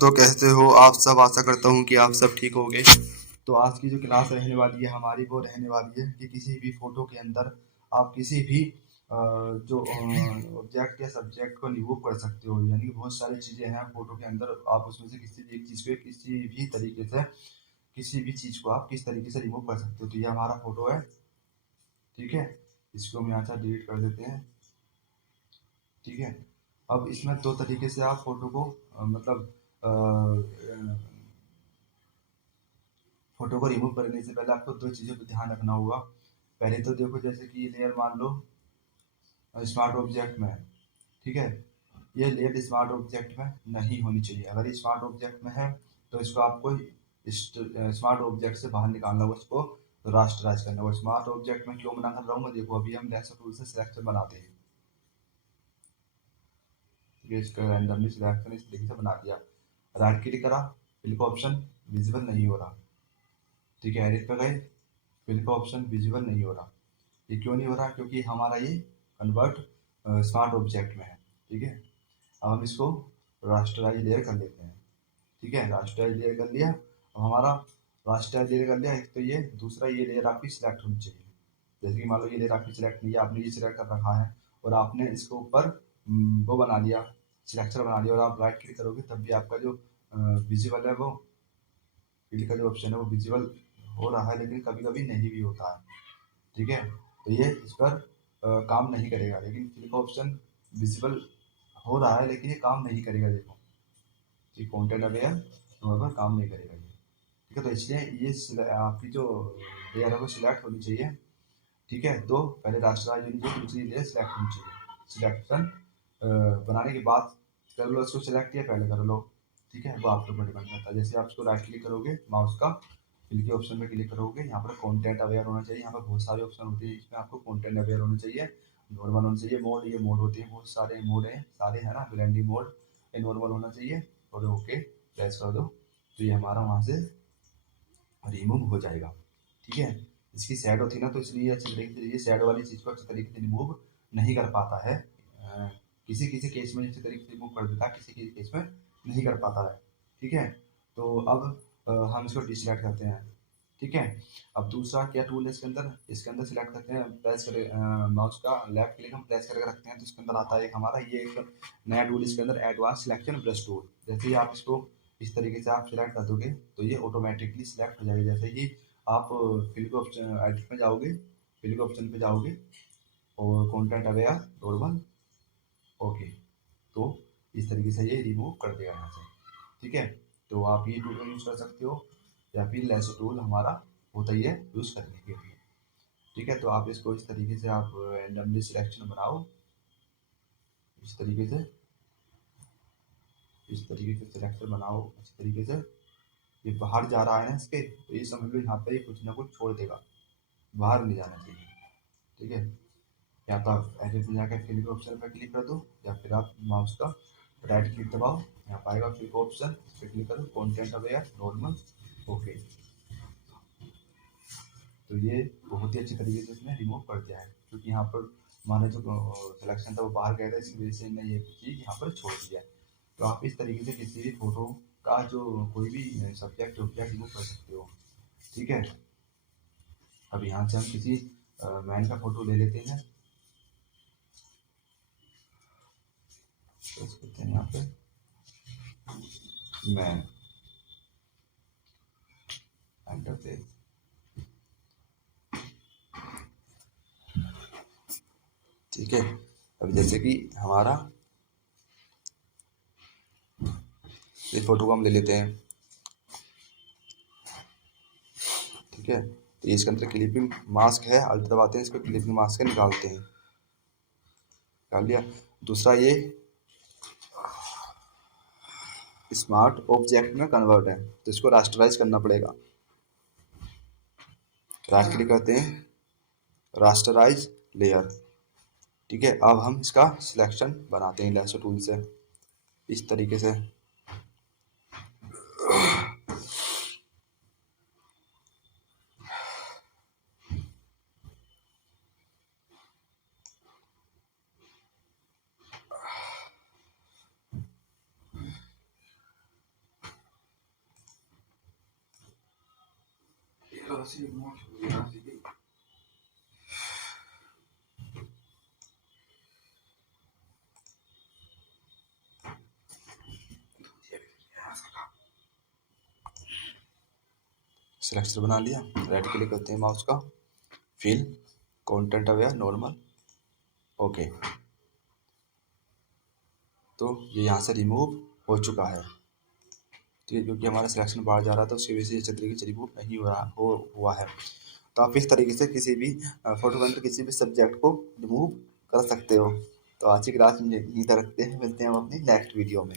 तो कैसे हो आप सब। आशा करता हूँ कि आप सब ठीक होंगे। तो आज की जो क्लास रहने वाली है हमारी वो रहने वाली है कि किसी भी फोटो के अंदर आप किसी भी जो ऑब्जेक्ट या सब्जेक्ट को रिमूव कर सकते हो। यानी कि बहुत सारी चीज़ें हैं फोटो के अंदर, आप उसमें से किसी भी एक चीज़ को किसी भी तरीके से किसी भी चीज़ को आप किस तरीके से रिमूव कर सकते हो। तो ये हमारा फोटो है, ठीक है। इसको हम यहाँ से डिलीट कर देते हैं, ठीक है। अब इसमें दो तरीके से आप फोटो को फोटो को रिमूव करने से पहले आपको दो चीज़ों पर ध्यान रखना होगा। पहले तो देखो, जैसे कि ये लेयर मान लो स्मार्ट ऑब्जेक्ट में है, ठीक है। ये लेयर स्मार्ट ऑब्जेक्ट में नहीं होनी चाहिए। अगर ये स्मार्ट ऑब्जेक्ट में है तो इसको आपको स्मार्ट ऑब्जेक्ट से बाहर निकालना होगा, उसको रास्टराइज करना होगा। स्मार्ट ऑब्जेक्ट में क्यों मना कर रहा हूँ मैं, देखो अभी हम लेसर टूल से सिलेक्शन बनाते हैं, ठीक है। इसका रैंडमली सिलेक्शन इस तरीके से बना दिया, राइट क्लिक करा, फिल का ऑप्शन विजिबल नहीं हो रहा, ठीक है। एडिट पे गए, फिल का ऑप्शन विजिबल नहीं हो रहा। ये क्यों नहीं हो रहा, क्योंकि हमारा ये कन्वर्ट स्मार्ट ऑब्जेक्ट में है, ठीक है। अब हम इसको रास्टराइज लेयर कर लेते हैं, ठीक है। रास्टराइज लेयर कर लिया। अब हमारा रास्टराइज लेयर कर लिया एक, तो ये दूसरा ये लेयर आपकी सिलेक्ट होनी चाहिए। जैसे कि मान लो ये लेयर आपकी सिलेक्ट नहीं है, आपने ये सिलेक्ट कर रखा है और आपने इसके ऊपर वो बना लिया, सिलेक्शन बना लिया, और आप राइट क्लिक करोगे तब भी आपका जो विजिबल है वो फील्ड का जो ऑप्शन है वो विजिबल हो रहा है, लेकिन कभी कभी नहीं भी होता है, ठीक है। तो ये इस पर काम नहीं करेगा, लेकिन फिल का ऑप्शन विजिबल हो रहा है लेकिन ये काम नहीं करेगा। देखो ये कंटेंट अवेयर पर काम नहीं करेगा ये, ठीक है। तो इसलिए ये आपकी जो लेयर है वो सिलेक्ट होनी चाहिए, ठीक है। तो पहले रास्टराइज होनी चाहिए, दूसरी लेयर सिलेक्ट होनी चाहिए। सिलेक्शन बनाने के बाद कर लो इसको सिलेक्ट, या पहले कर लो, ठीक है। वो आपके ऊपर डिपेंड करता है। जैसे आप इसको राइट क्लिक करोगे माउस का, फिल के ऑप्शन पे क्लिक करोगे, यहाँ पर कंटेंट अवेयर होना चाहिए। यहाँ पर बहुत सारे ऑप्शन होते हैं, इसमें आपको कंटेंट अवेयर होना चाहिए, नॉर्मल होना चाहिए, मोड, ये मोड होते हैं, बहुत सारे मोड हैं, सारे है ना, ब्लेंडिंग मोड, ये नॉर्मल होना चाहिए, और ओके प्रेस कर दो तो ये हमारा वहाँ से रिमूव हो जाएगा, ठीक है। इसकी शैडो थी ना, तो इसलिए अच्छी तरीके से ये शैडो वाली चीज़ को अच्छी तरीके से रिमूव नहीं कर पाता है। किसी किसी केस में अच्छी तरीके से रिमूव कर देता है, किसी किसी केस में नहीं कर पाता है, ठीक है। तो अब हम इसको डिसलेक्ट करते हैं, ठीक है। अब दूसरा क्या टूल है इसके अंदर सिलेक्ट करते हैं, प्रेस कर माउस का लेफ्ट क्लिक हम प्रेस करके रखते हैं तो इसके अंदर आता है एक हमारा ये एक नया टूल इसके अंदर, एडवांस सिलेक्शन ब्रश टूल। जैसे ही आप इसको इस तरीके से आप सिलेक्ट कर दोगे तो ये ऑटोमेटिकली सिलेक्ट हो जाएगा। जैसे ही आप फिल के ऑप्शन एडिट में जाओगे, फिल के ऑप्शन पे जाओगे और कंटेंट अवेयर नॉर्मल ओके, तो इस तरीके से ये रिमूव कर देगा यहाँ से, ठीक है। तो आप ये टूल यूज़ कर सकते हो, या फिर लेसो टूल हमारा होता ही है यूज़ करने के लिए, ठीक है। तो आप इसको इस तरीके से आप रैंडमली सिलेक्शन बनाओ, इस तरीके से सिलेक्शन बनाओ इस तरीके से। ये बाहर जा रहा है ना इसके, तो ये समझ लो यहाँ पे ये कुछ ना कुछ छोड़ देगा, बाहर नहीं जाना चाहिए, ठीक है। या तो आप एडिट में जाकर फिल के ऑप्शन पर क्लिक कर दो, या फिर आप माउस का राइट क्लिक दबाओ, यहाँ पाएगा फिल का ऑप्शन, इस पर क्लिक करो, कंटेंट अवेयर नॉर्मल ओके। तो ये बहुत ही अच्छी तरीके से इसने रिमूव कर दिया है, क्योंकि यहाँ पर हमारा जो सिलेक्शन था वो बाहर गया था, इसकी वजह से इन्हें ये चीज़ यहाँ पर छोड़ दिया है। तो आप इस तरीके से किसी भी फोटो का जो कोई भी सब्जेक्ट ऑब्जेक्ट रिमूव कर सकते हो, ठीक है। अब यहाँ से हम किसी मैन का फोटो ले लेते हैं, प्रेस करते हैं यहाँ पे मैन, एंटर पे, ठीक है। अब जैसे कि हमारा इस फोटो को हम ले लेते हैं, ठीक है। तो इसके अंदर क्लिपिंग मास्क है, अल्ट दबाते हैं, इसको क्लिपिंग मास्क से निकालते हैं, निकाल लिया। दूसरा ये स्मार्ट ऑब्जेक्ट में कन्वर्ट है, तो इसको रास्टराइज करना पड़ेगा। राइट क्लिक करते हैं, रास्टराइज लेयर, ठीक है। अब हम इसका सिलेक्शन बनाते हैं लेसो टूल से इस तरीके से, सिलेक्शन बना लिया, राइट क्लिक करते हैं माउस का, fill content aware normal, okay. तो ये यहाँ से रिमूव हो चुका है, ठीक है, क्योंकि हमारा सिलेक्शन बाहर जा रहा था उसकी वजह से ये तरीके से रिमूव नहीं हुआ है। तो आप इस तरीके से किसी भी फोटो के अंदर किसी भी सब्जेक्ट को रिमूव कर सकते हो। तो आज की क्लास में यही तक रखते हैं, मिलते हैं हम अपनी नेक्स्ट वीडियो में।